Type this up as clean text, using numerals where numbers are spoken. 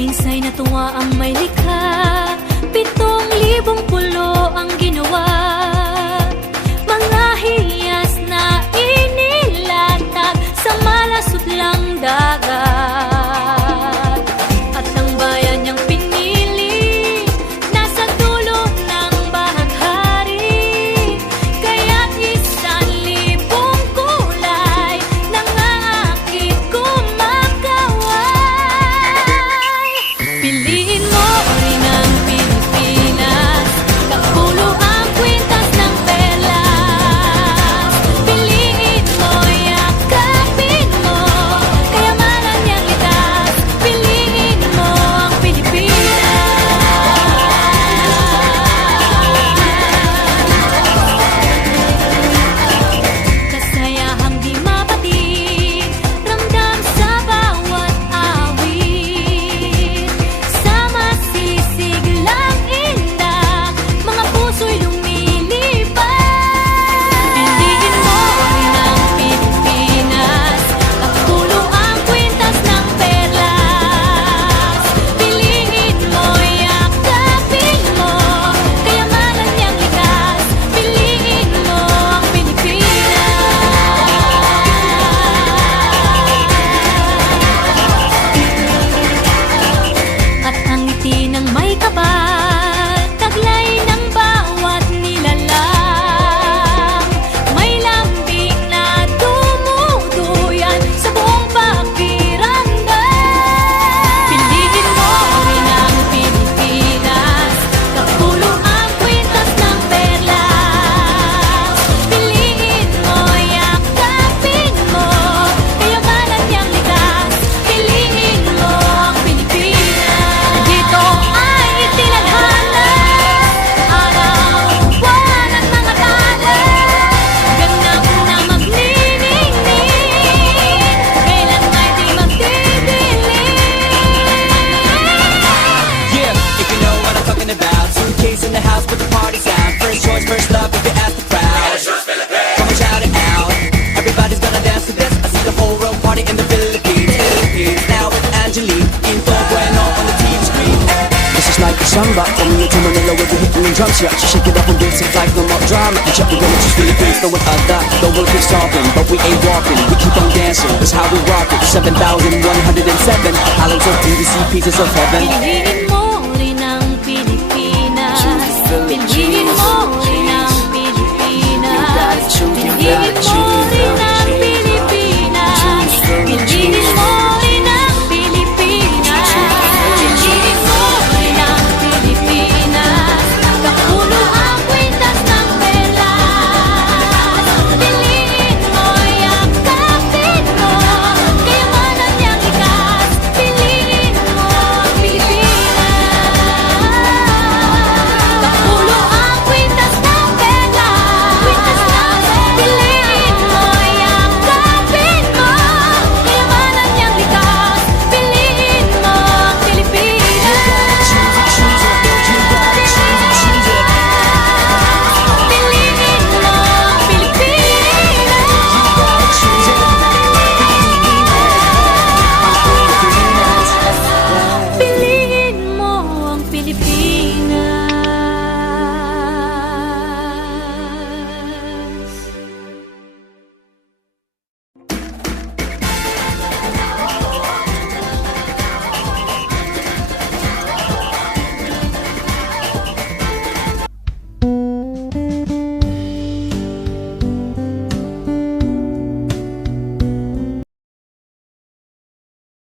Minsa'y natuwa ang may likha, 7,000 pulo ang ginawa. Mga hiyas na inilatag sa malasot lang dagat. At ang bayan niyang pinili, nasa dulo ng bahaghari. Kaya 1,000 kulay nangaakit kumakaway. Piliin mo rin ang Pilipinas, kapulo ang kwintas ng perlas. Piliin mo, yakapin mo, kayamanan niyang litas. Piliin mo ang Pilipinas. Kasayahang di mapatid, ramdam sa bawat awit. Sama sisiglang indak, mga puso'y lumilipad. Piliin mo rin ang Pilipinas, kapulo ang kwintas ng perlas. Piliin mo, yakapin mo, kayamanan niyang likas. Piliin mo ang Pilipinas. At ang ngiti ng may kapal, taglay ng bawat nilalang. May lambing na dumuduyan sa buong pakiramdam. Piliin mo rin ang Pilipinas, kapulo ang kwintas ng perlas. Piliin mo, yakapin mo, kayamanan niyang likas. Piliin mo ang Pilipinas. Dito ay itinadhana, araw, buwan at mga tala. Ganap na magniningning, kailan may di magdidilim. Yeah, if you know what I'm talking about. Suitcase in the house, put the party's out. First choice, first love, if you ask the crowd. Come on, shout it out. Everybody's gonna dance to this. I see the whole world party in the Philippines. Now with Angelique, Info Bueno on the TV screen. This is like a samba, coming into Manila with the hitting and drums. Yeah, she shake it up and dance it like no more drama. And check, we're gonna choose Philippines, no one other. The world keeps talking, but we ain't walking. We keep on dancing, that's how we rock it. 7,107 islands of beauty, see pieces of heaven. Piliin